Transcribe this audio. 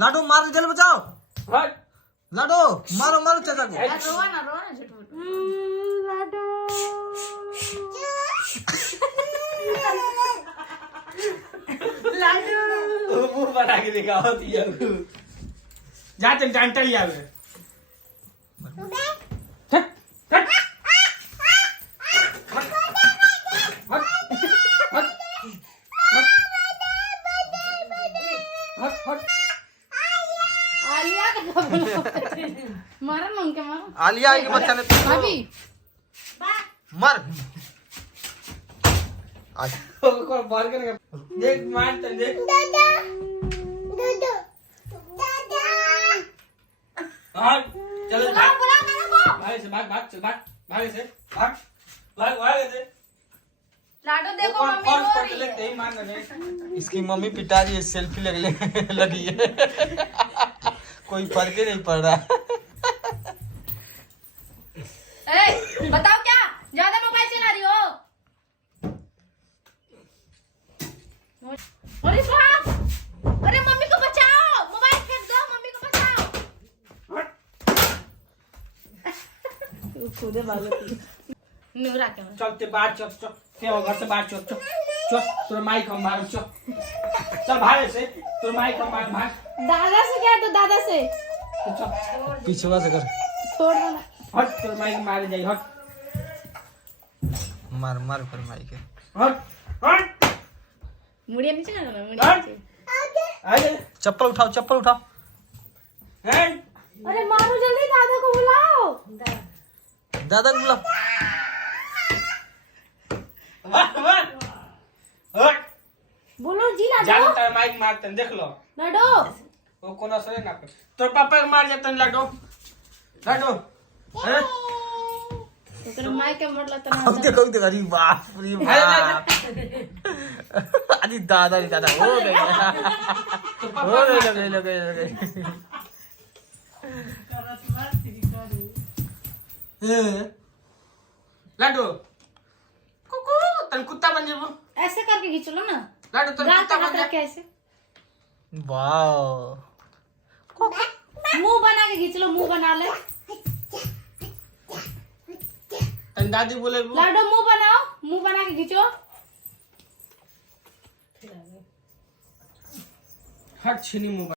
लाडो मार जल बचाओ। हट लाडो मारो मारो चाचा को। रोवा ना झूठ लाडो लाडो मुंह बना के दिखाओ दिया जा तुम डांटा लिया है मारा मंग के मारा आलिया के बच्चा ने भाभी मर आज को बाहर कर देख मार तन देख दादा हां चलो बुला बुला मेरे को भाग से भाग भाग चल भाग भाग से भाग भाग भाग से लाडो देखो कौन मम्मी कौन रो पकड़ रही लेते है ही मार ले इसकी मम्मी पिटा रही है, सेल्फी लगी है। कोई फर्क ही नहीं पड़ रहा। ए बताओ क्या ज्यादा मोबाइल चला रही हो अरे बाप अरे मम्मी को बचाओ मोबाइल फेंक दो मम्मी को बचाओ खुदे भागती नूरा के चलते बाहर चल चल क्या घर से बाहर चल चल चल तोर माइक हम मारू चल चल भागे से तोर माइक हम मार भाग दादा से क्या तो दादा से चल पीछे से कर छोड़ दो ना हट तोर माइक मार जाई हट मार मार कर माई के। हट हट मुड़िया नीचे ना मुड़िया हट नीचे आगे चप्पल उठाओ चप्पल उठाओ। हट अरे मारो जल्दी दादा को बुलाओ दादा को बुलाओ। हट बोलो जी लाडो जान तार माइक मारतन देख लो लाडो वो कोनो सरे ना कर तोर पापा के मार जातन लाडो लाडो हैं तो तेरे माइक के मोड़ लता अब देखो देखो अरे बाप रे बाप। अरे दादा रे दादा हो गई लगे लाडो कुकू तन कुत्ता बन जेबो ऐसे करके खींच लो ना लाडो तन गाल कुत्ता पे बन हाथ जा रख के ऐसे वाओ। मुंह बना के खींच लो मुंह बना ले तन दादी बोले लाडो मुंह बनाओ मुंह बना के खींचो हट छीनी मुंह